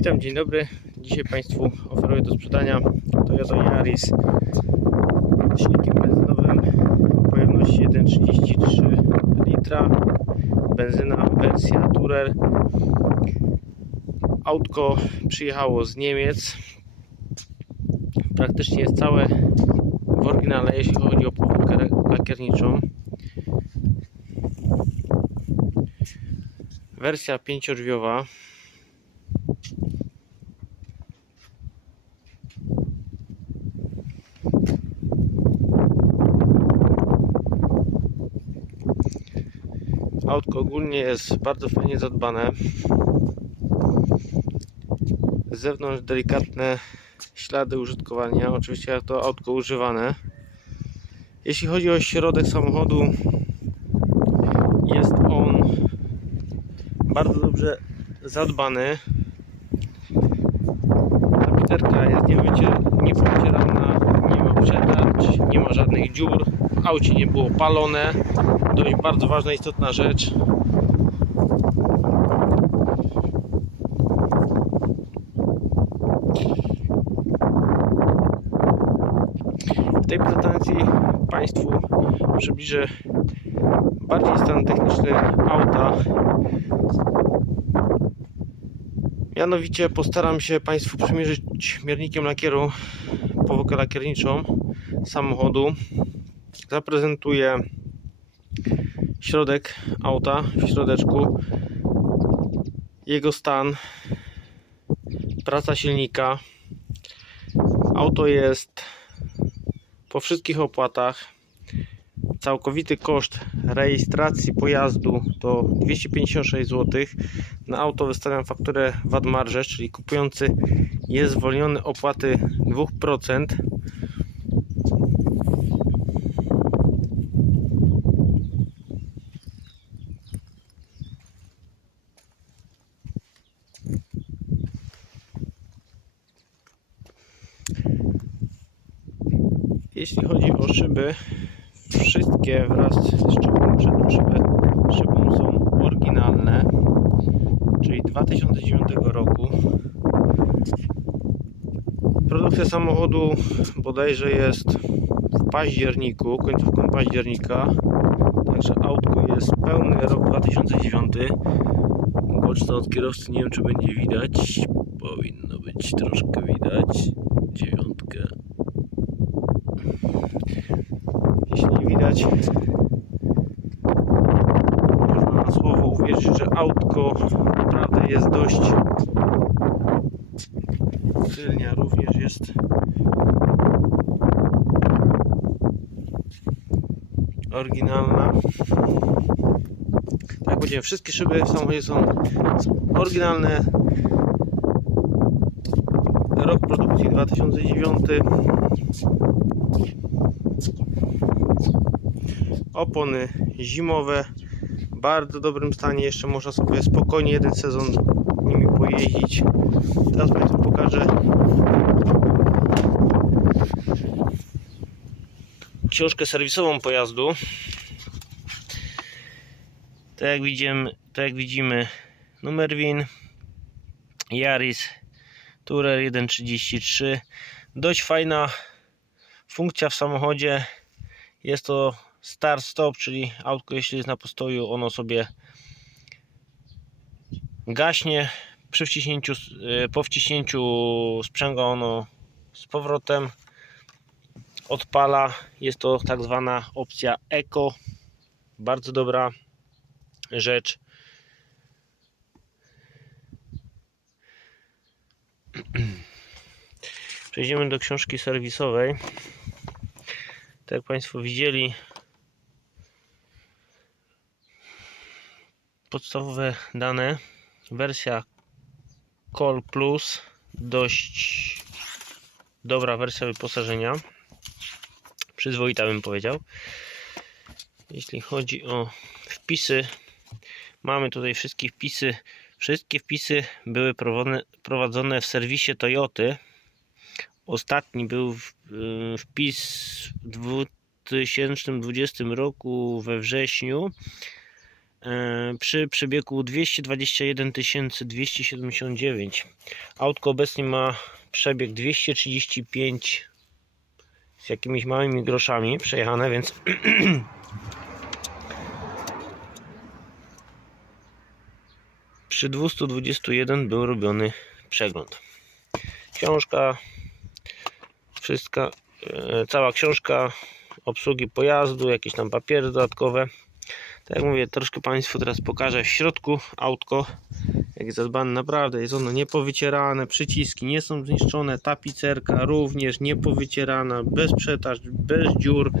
Witam, dzień dobry. Dzisiaj Państwu oferuję do sprzedania Toyota Yaris z silnikiem benzynowym o pojemności 1,33 litra. Benzyna wersja Tourer. Autko przyjechało z Niemiec. Praktycznie jest całe w oryginale, jeśli chodzi o powłokę lakierniczą. Wersja pięciodrzwiowa. Autko ogólnie jest bardzo fajnie zadbane. Z zewnątrz delikatne ślady użytkowania. Oczywiście jak to autko używane. Jeśli chodzi o środek samochodu, jest on bardzo dobrze zadbany. Napiterka jest niewycie- niepowycierana, nie ma przetarć, nie ma żadnych dziur. Aucie nie było palone. Dość bardzo ważna, istotna rzecz. W tej prezentacji Państwu przybliżę bardziej stan techniczny auta. Mianowicie postaram się Państwu przymierzyć miernikiem lakieru powłokę lakierniczą samochodu. Zaprezentuję środek auta w środeczku, jego stan, praca silnika. Auto jest po wszystkich opłatach. Całkowity koszt rejestracji pojazdu to 256 zł. Na auto wystawiam fakturę VAT marże, czyli kupujący jest zwolniony opłaty 2%. Jeśli chodzi o szyby, wszystkie wraz z szybą przednią szybę, szybą są oryginalne, czyli 2009 roku. Produkcja samochodu bodajże jest w październiku, końcówką października. Także autko jest pełny rok 2009. Boczne od kierowcy nie wiem czy będzie widać. Powinno być troszkę widać. 9 widać, można na słowo uwierzyć, że autko naprawdę jest dość tylnia również jest oryginalna. Tak jak powiedziałem, wszystkie szyby w samochodzie są oryginalne. Rok produkcji 2009. opony zimowe w bardzo dobrym stanie. Jeszcze można sobie spokojnie jeden sezon nimi pojeździć. Teraz Państwu pokażę. Książkę serwisową pojazdu. Tak jak widzimy, tak jak widzimy numer WIN. Yaris Tourer 1.33 dość fajna funkcja w samochodzie. Jest to start stop, czyli autko jeśli jest na postoju, ono sobie gaśnie przy wciśnięciu, e, po wciśnięciu sprzęga ono z powrotem odpala. Jest to tak zwana opcja Eco. Bardzo dobra rzecz. Przejdziemy do książki serwisowej. Tak jak Państwo widzieli, podstawowe dane. Wersja Call Plus, dość dobra wersja wyposażenia. Przyzwoita bym powiedział. Jeśli chodzi o wpisy, mamy tutaj wszystkie wpisy. Wszystkie wpisy były prowadzone w serwisie Toyoty. Ostatni był y, wpis w 2020 roku we wrześniu przy przebiegu 221 279. Autko obecnie ma przebieg 235 z jakimiś małymi groszami przejechane, więc przy 221 był robiony przegląd. Książka, wszystka, e, cała książka obsługi pojazdu, jakieś tam papiery dodatkowe. Tak jak mówię, troszkę Państwu teraz pokażę w środku autko, jak zadbane, naprawdę jest ono niepowycierane, przyciski nie są zniszczone, tapicerka również niepowycierana, bez przetaż, bez dziur,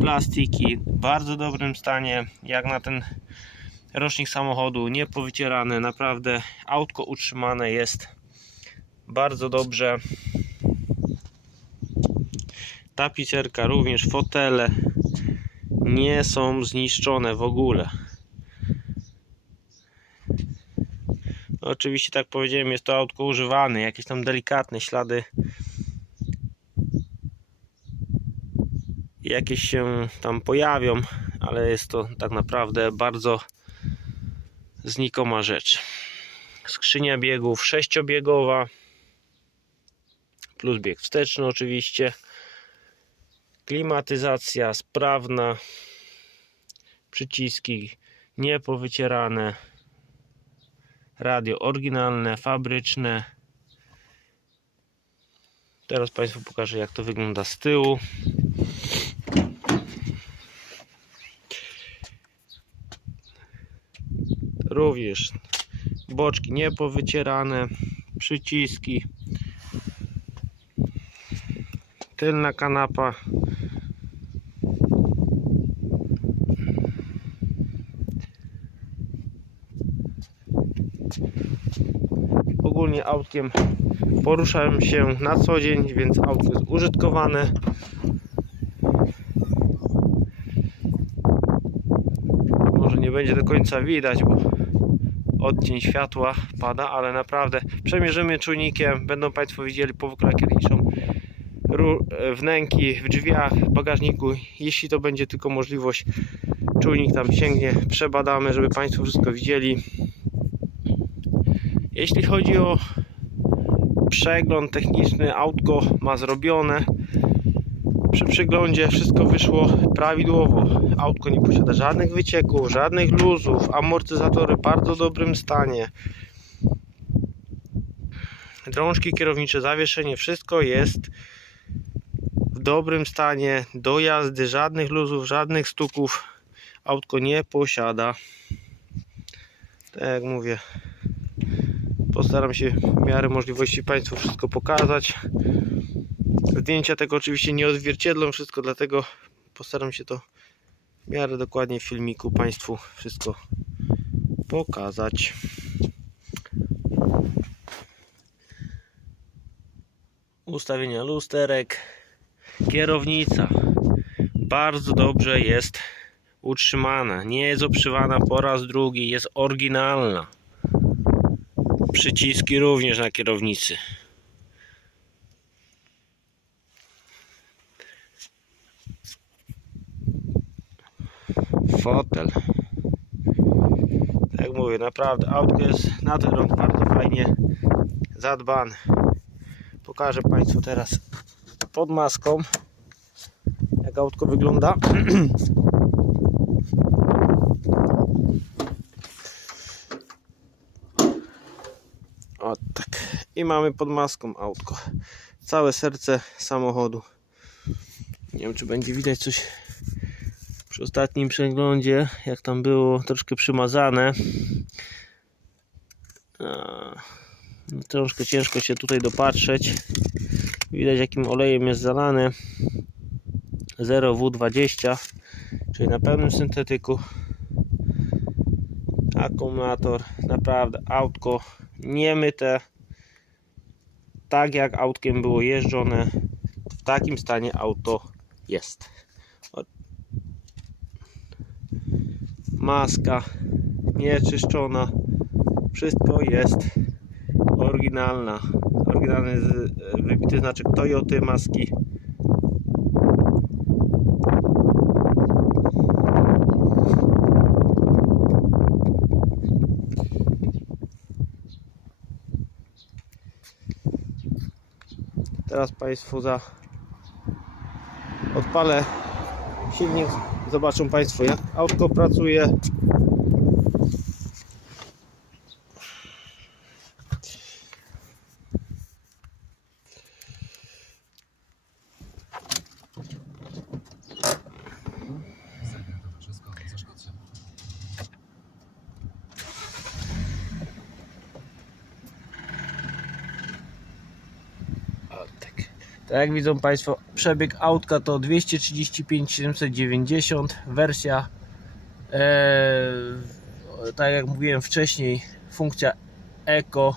plastiki w bardzo dobrym stanie, jak na ten rocznik samochodu, niepowycierane, naprawdę autko utrzymane jest bardzo dobrze. Tapicerka również, fotele nie są zniszczone w ogóle. Oczywiście, tak powiedziałem, jest to autko używane, jakieś tam delikatne ślady. Jakieś się tam pojawią, ale jest to tak naprawdę bardzo znikoma rzecz. Skrzynia biegów sześciobiegowa plus bieg wsteczny oczywiście. Klimatyzacja sprawna. Przyciski niepowycierane. Radio oryginalne, fabryczne. Teraz Państwu pokażę jak to wygląda z tyłu. Również boczki niepowycierane, przyciski, tylna kanapa autkiem poruszałem się na co dzień, więc autko jest użytkowane może nie będzie do końca widać, bo odcień światła pada, ale naprawdę przemierzymy czujnikiem, będą Państwo widzieli powód lakierniczą wnęki w drzwiach, w bagażniku. Jeśli to będzie tylko możliwość, czujnik tam sięgnie, przebadamy, żeby Państwo wszystko widzieli. Jeśli chodzi o przegląd techniczny, autko ma zrobione. Przy przeglądzie wszystko wyszło prawidłowo. Autko nie posiada żadnych wycieków, żadnych luzów, amortyzatory w bardzo dobrym stanie. Drążki kierownicze, zawieszenie, wszystko jest w dobrym stanie do jazdy, żadnych luzów, żadnych stuków autko nie posiada. Tak jak mówię, postaram się w miarę możliwości Państwu wszystko pokazać. Zdjęcia tego oczywiście nie odzwierciedlą wszystko, dlatego postaram się to w miarę dokładnie w filmiku Państwu wszystko pokazać. Ustawienia lusterek, kierownica bardzo dobrze jest utrzymana, nie jest obszywana po raz drugi, jest oryginalna. Przyciski również na kierownicy. Fotel. Tak mówię, naprawdę autko jest na ten rok bardzo fajnie zadbane. Pokażę Państwu teraz pod maską jak autko wygląda. O tak. I mamy pod maską autko. Całe serce samochodu. Nie wiem czy będzie widać coś przy ostatnim przeglądzie, jak tam było troszkę przymazane. Troszkę ciężko się tutaj dopatrzeć. Widać jakim olejem jest zalane. 0W20, czyli na pełnym syntetyku. Akumulator, naprawdę autko niemyte. Tak jak autkiem było jeżdżone, w takim stanie auto jest. Maska nieczyszczona, wszystko jest oryginalna. Oryginalny wybity znaczek Toyoty maski. Teraz Państwu za odpalę silnik. Zobaczą Państwo jak autko pracuje. O, tak. tak jak widzą Państwo, przebieg autka to 235 790, wersja e, tak jak mówiłem wcześniej, funkcja Eco.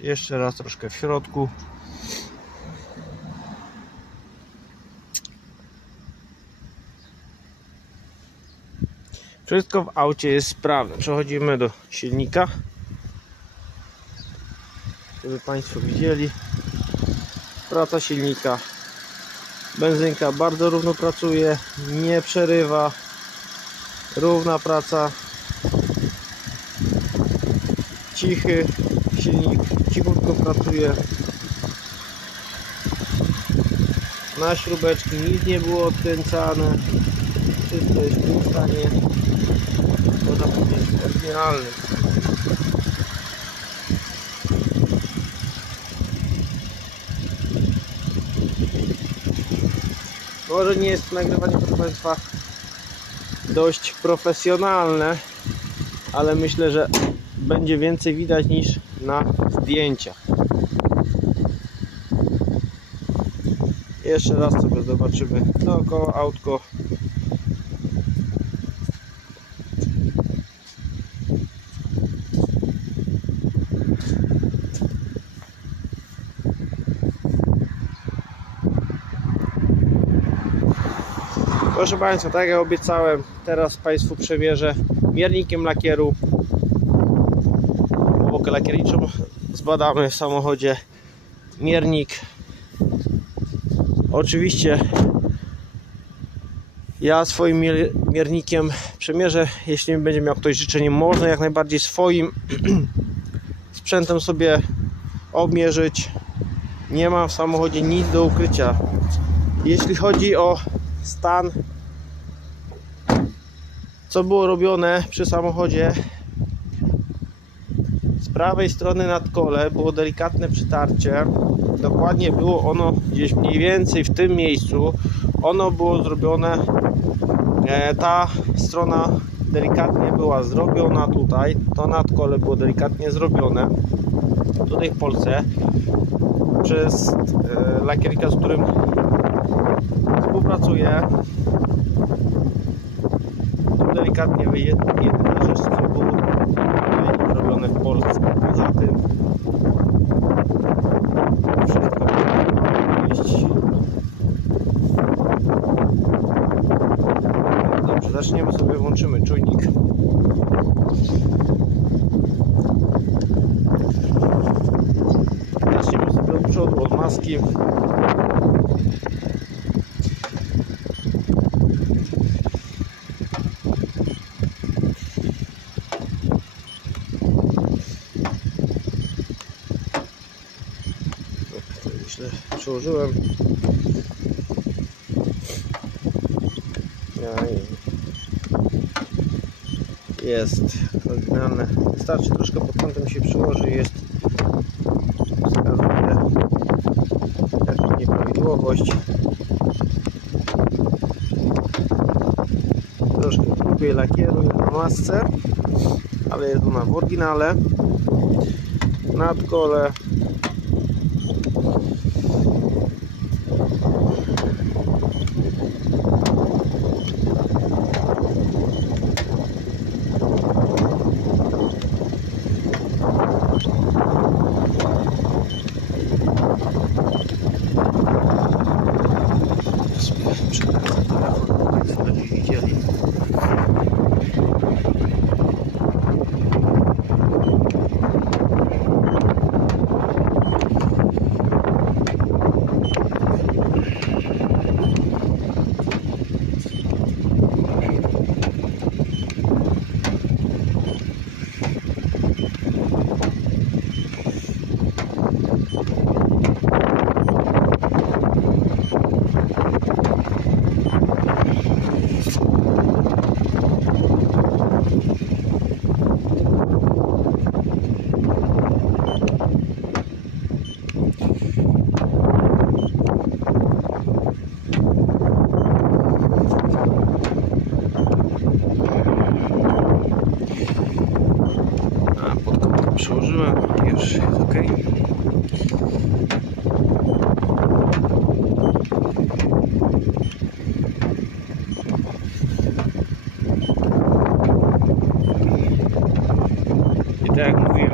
Jeszcze raz troszkę w środku. Wszystko w aucie jest sprawne. Przechodzimy do silnika. Żeby Państwo widzieli. Praca silnika. Benzynka bardzo równo pracuje, nie przerywa. Równa praca. Cichy silnik, cichutko pracuje. Na śrubeczki nic nie było odkręcane. Wszystko jest w tym stanie można powiedzieć oryginalny. Może nie jest nagrywanie, proszę Państwa, dość profesjonalne, ale myślę, że będzie więcej widać niż na zdjęciach. Jeszcze raz sobie zobaczymy dookoła autko. Proszę Państwa, tak jak obiecałem, teraz Państwu przemierzę miernikiem lakieru. Powłokę lakierniczą zbadamy w samochodzie miernik. Oczywiście ja swoim mier- miernikiem przemierzę, jeśli będzie miał ktoś życzenie, można jak najbardziej swoim sprzętem sobie obmierzyć. Nie mam w samochodzie nic do ukrycia. Jeśli chodzi o stan, co było robione przy samochodzie, z prawej strony nad kole było delikatne przytarcie. Dokładnie było ono gdzieś mniej więcej w tym miejscu. Ono było zrobione. E, ta strona delikatnie była zrobiona tutaj. To nadkole było delikatnie zrobione. Tutaj w Polsce przez e, lakiernika, z którym współpracuję. Delikatnie jedyna rzecz, co było robione w Polsce. Poza tym wszystko powinno iść. Dobrze, zaczniemy sobie, włączymy czujnik. Zaczniemy sobie od przodu, od maski. Nie. Jest oryginalne. Wystarczy troszkę pod kątem się przyłoży jest wskazane jaka nieprawidłowość. Troszkę brakuje lakieru na masce, ale jest ona w oryginale. Nadkole Thank you.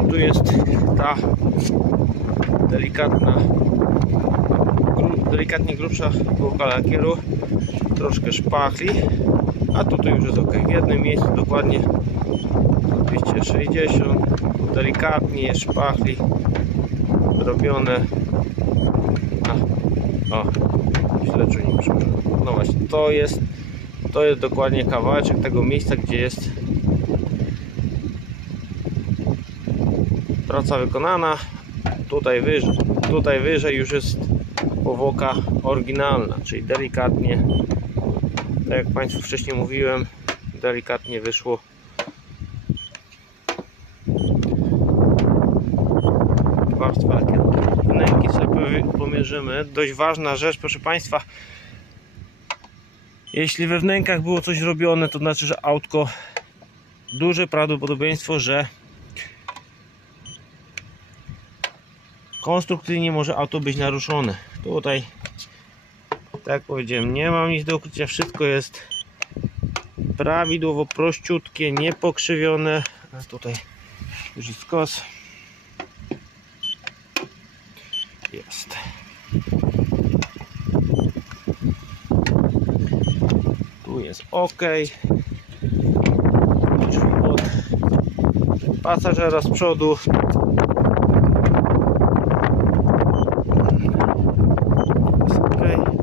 Grubsza, delikatna, gru, delikatnie grubsza główka lakieru, troszkę szpachli, a tutaj już jest ok. W jednym miejscu dokładnie 260, delikatnie szpachli robione. O, źle czujnik. No właśnie, to jest, to jest dokładnie kawałeczek tego miejsca, gdzie jest praca wykonana. Tutaj wyżej, tutaj wyżej już jest powłoka oryginalna, czyli delikatnie, tak jak Państwu wcześniej mówiłem, delikatnie wyszło warstwa. Wnęki sobie pomierzymy. Dość ważna rzecz, proszę Państwa. Jeśli we wnękach było coś robione, to znaczy, że autko duże prawdopodobieństwo, że konstrukcyjnie może auto być naruszone. Tutaj, tak powiedziałem, nie mam nic do ukrycia, wszystko jest prawidłowo, prościutkie, niepokrzywione. A tutaj już jest skos. Jest. Tu jest ok. Drzwi od pasażera z przodu. Jest ok.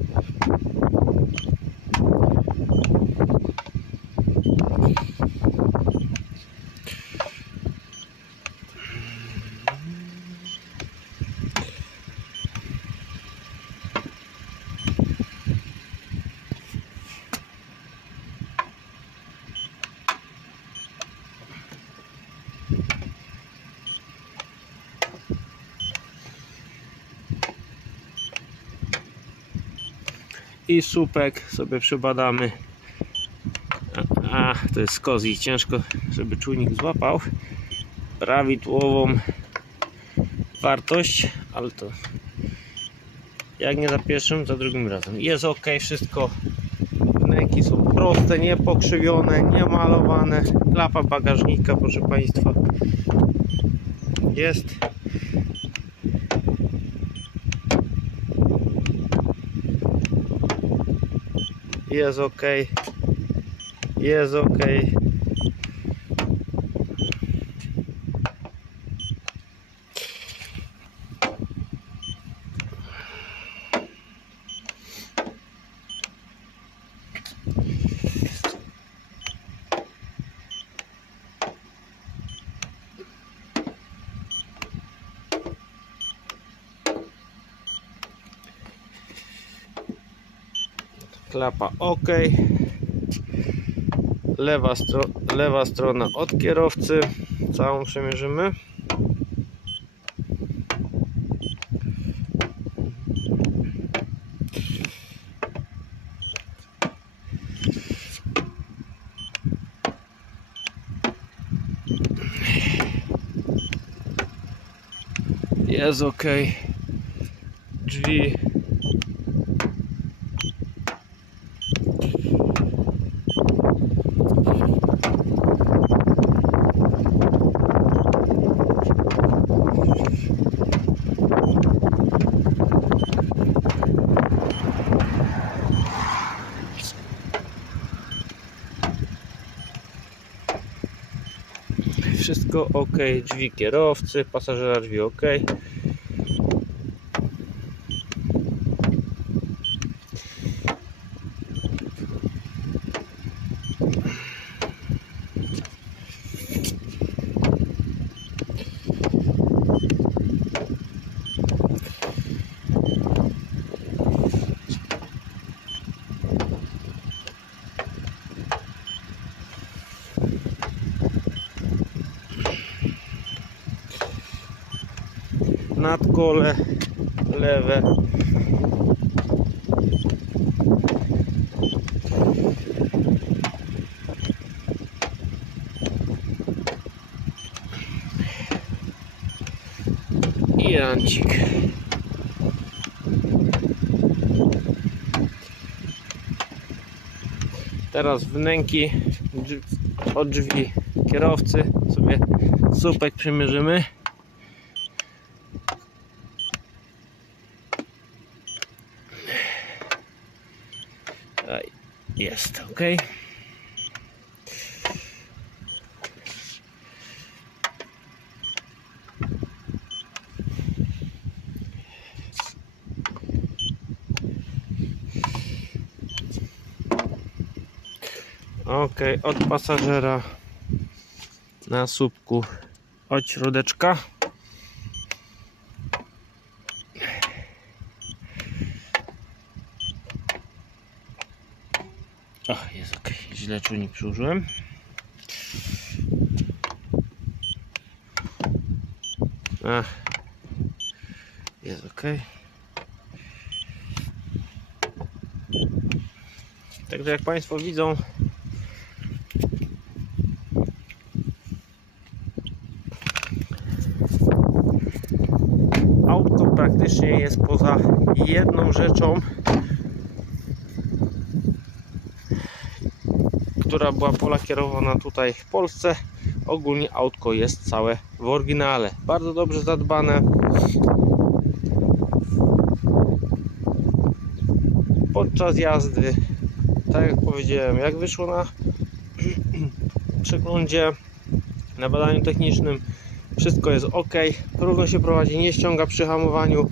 I słupek sobie przebadamy. A, a to jest skos i ciężko, żeby czujnik złapał prawidłową wartość, ale to jak nie za pierwszym, za drugim razem. Jest ok, wszystko. Wnęki są proste, niepokrzywione, niemalowane. Klapa bagażnika, proszę Państwa. Jest. Jest ok. Jest ok. Klapa ok. Lewa, stro lewa strona od kierowcy. Całą przemierzymy. Jest ok. Drzwi Wszystko ok, drzwi kierowcy, pasażera drzwi ok. Nadkole lewe. I rancik. Teraz wnęki od drzwi kierowcy. Sobie słupek przymierzymy jest ok. Ok, od pasażera na słupku od środeczka. Ach, jest ok. Źle czujnik przyłożyłem. Ach, jest ok. Także jak Państwo widzą, autko praktycznie jest poza jedną rzeczą, która była polakierowana tutaj w Polsce. Ogólnie autko jest całe w oryginale. Bardzo dobrze zadbane. Podczas jazdy, tak jak powiedziałem, jak wyszło na przeglądzie, na badaniu technicznym, wszystko jest ok. Równo się prowadzi, nie ściąga przy hamowaniu.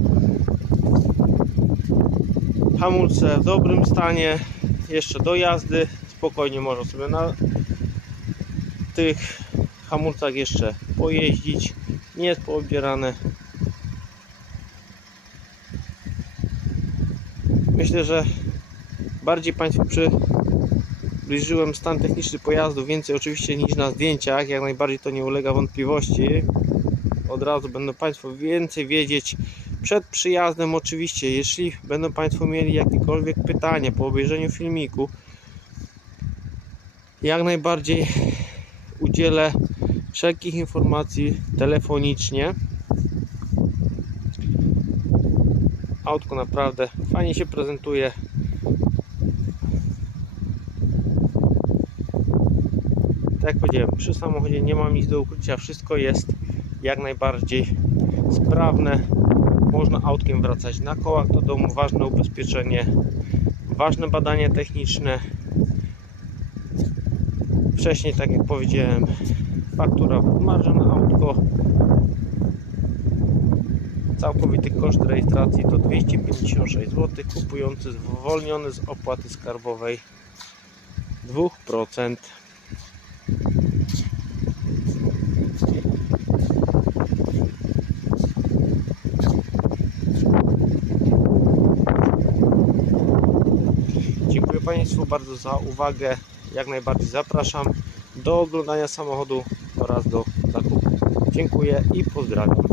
Hamulce w dobrym stanie, jeszcze do jazdy. Spokojnie można sobie na tych hamulcach jeszcze pojeździć. Nie jest poobierane. Myślę, że bardziej Państwu przybliżyłem stan techniczny pojazdu, więcej oczywiście niż na zdjęciach. Jak najbardziej to nie ulega wątpliwości. Od razu będą Państwo więcej wiedzieć przed przyjazdem. Oczywiście, jeśli będą Państwo mieli jakiekolwiek pytania po obejrzeniu filmiku, jak najbardziej udzielę wszelkich informacji telefonicznie. Autko naprawdę fajnie się prezentuje. Tak jak powiedziałem, przy samochodzie nie mam nic do ukrycia, wszystko jest jak najbardziej sprawne. Można autkiem wracać na kołach do domu, ważne ubezpieczenie, ważne badania techniczne. Wcześniej, tak jak powiedziałem, faktura w marży na autko. Całkowity koszt rejestracji to 256 zł. Kupujący zwolniony z opłaty skarbowej 2%. Dziękuję Państwu bardzo za uwagę. Jak najbardziej zapraszam do oglądania samochodu oraz do zakupu. Dziękuję i pozdrawiam.